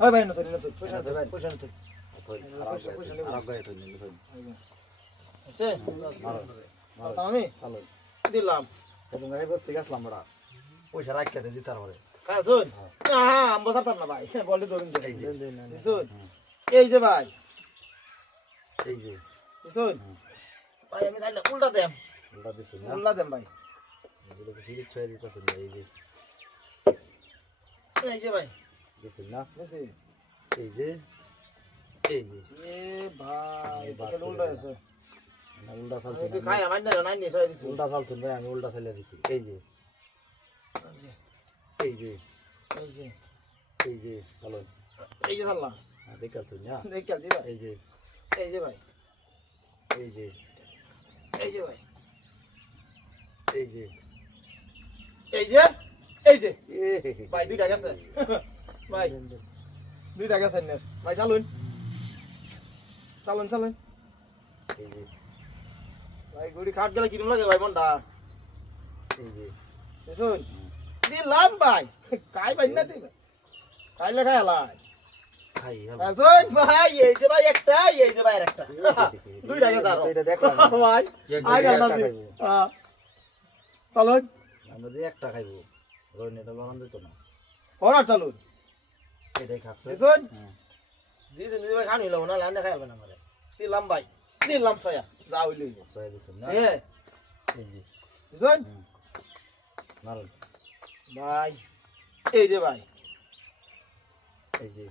ওই ভাই না না পয়সা ভাই পয়সা না আর ভাই তো আমি ভালো দিলাম এবং গায়ে বসে গেছলাম বড় পয়সা রাখতে দিই তারপরে কাজুন হ্যাঁ আম বসাতাম না ভাই বলে ধরুন দিছুন এই যে ভাই এই যে দিছুন ভাই আমি উল্টা দেম উল্টা দিছুন উল্টা দেম ভাই এগুলো এই যে ভাই দিছেন না বুঝছি এই যে এই যে এ ভাই এটা উল্টা। আছে উল্টা চালছেন একটু খাই আমার না নাই সবাই দিছি উল্টা চালছেন ভাই আমি উল্টা চালিয়ে দিছি এই যে এই যে এই যে এই যে চলো এই যে সাল্লাহ দেখাল তুই না দেখ কে ভাই এই যে এই যে ভাই এই যে এই যে ভাই এই যে এই যে এই যে ভাই দুইটা গেছে ভাই। দুইটা গেছে নে। ভাই চালুন। চালুন চালুন। ভাই গুড়ি খাট গেলে কিরম লাগে ভাই মনটা? শুন দিলাম ভাই? কাই ভাই না দিবে। খাইলে খাই আলাই। খাই ভাই এই যে ভাই একটা এই যে ভাই একটা। গেছে আরও। এটা ভাই আই গেল না একটা খাইবো। চালুন। আমরা যে একটা খাইবো। ধরেন এটা লড়ান দিত না। ওরা চালুন। এটাই খাচ্ছে। দিছেন যদি ভাই খানি লও না লাইনে খাই না আমারে। দিলাম ভাই দিলাম ছয়া যা হইল ছয় দিছেন না? এ শুন মারুন ভাই এই যে ভাই। এই যে।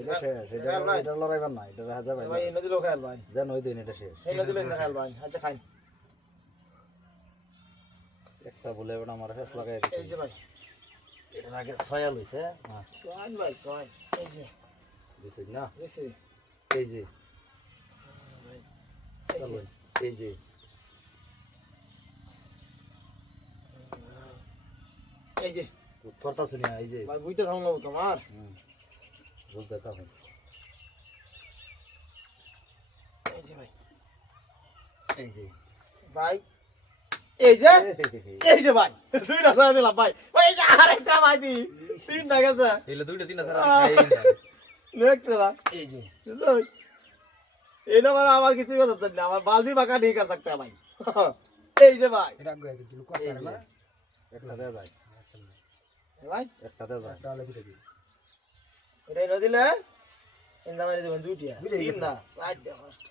এটা শেষ এটা এটা লড়াইবার না এটা রাজা ভাই ভাই নদী লোক খেয়াল ভাই। জান ওই দিন এটা শেষ। এই নদী লোক ভাই। আচ্ছা খাই একটা বলে এবার আমার শেষ লাগাই এই যে ভাই। এটা আগে ছয়া লইছে হ্যাঁ। সোয়ান ভাই সোয়ান এই যে। দিছেন না? এই যে। এই যে। এই যে। উত্তরটা শুনি এই যে। ভাই বুঝতে থামলো তোমার? হুম। বুঝতে তখন এই যে ভাই। এই যে। ভাই এই যে এই যে ভাই দুইটা সারা দিলাম ভাই। ভাই আর একটা ভাই দি তিনটা গেছে। এইলো দুইটা তিনটা সারা দেখছে না? এই যে। এইটা মানে আমার কিছু কথা না আমার বালবি বাঁকা ঠিক আছে থাকতে ভাই। এই যে ভাই। এটা গেছে দিল কথা একটা দে ভাই। ভাই। একটা দে ভাই। এটা দিলে? ইন্দা দেবেন দুইটা। তিনটা। রাইট দে ফার্স্ট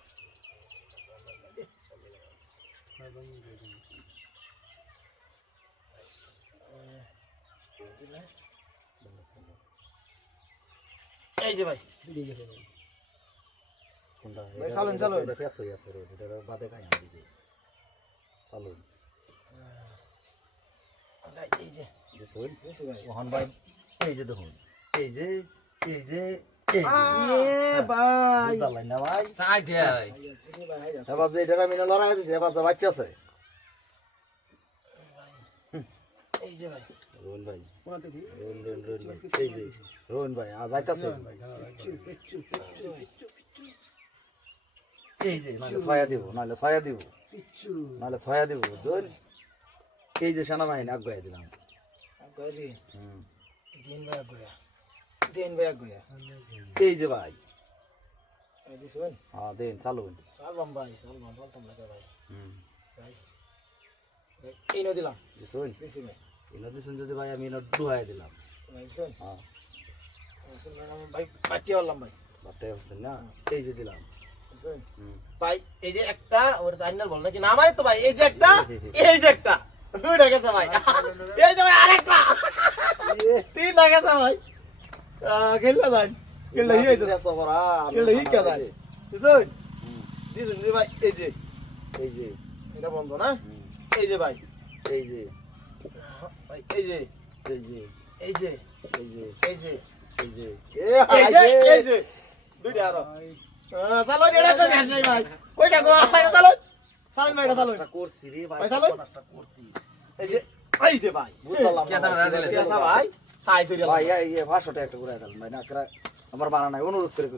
এই যে ভাই। কোনটা ভাই, এটা- চালুন, চালুন। এটা ফেস হয়ে আছে রে এটা বাদে খাই আমি দিছি চালুন। এই যে। দেখুন। ভাই। মোহন ভাই এই যে দেখুন। এই যে এই যে বাচ্চা আছে। রোহন ভাই। যাইতাছে। নাহলে দিব নাহলে যে দিলাম। দিন ভাই গয়া এই যে ভাই। এই দিছুন হ্যাঁ দেন চালুন সালবাম ভাই সালবাম বলতাম লাগে ভাই। হুম। ভাই এই নো দিলাম। দিছুন দিছি ভাই। এনে দিছুন যদি ভাই আমি এনে ডুহাই দিলাম। ভাই শুন। হ্যাঁ। ভাই, বাচ্চা বললাম ভাই। বাটে হচ্ছেন না? এই যে দিলাম। ভাই এই যে একটা ওর তাইনার বল নাকি? না আমারই তো ভাই এই যে একটা এই যে একটা। দুইটা গেছে ভাই। এই যে ভাই আরেকটা। তিনটা গেছে ভাই। খেললে যান খেললে হিয়ে তো সবরা খেললে হি কে যান দিছুন দিছুন দি ভাই এই যে এই যে এটা বন্ধ না এই যে ভাই এই যে এই যে এই যে এই যে এই যে এই যে এই যে এই যে এই যে দুইটা আরও চালো এটা তো জান ভাই কইটা গো এটা চালো চালো ভাই এটা চালো করছি রে ভাই ভাই, করছি এই যে এই যে ভাই বুঝলাম না ভাই, কেসা ভাই সাইজ ভাই ভাষাটা একটা ঘুরে দিলাম ভাই না আমার বানা নাই অনুরোধ করে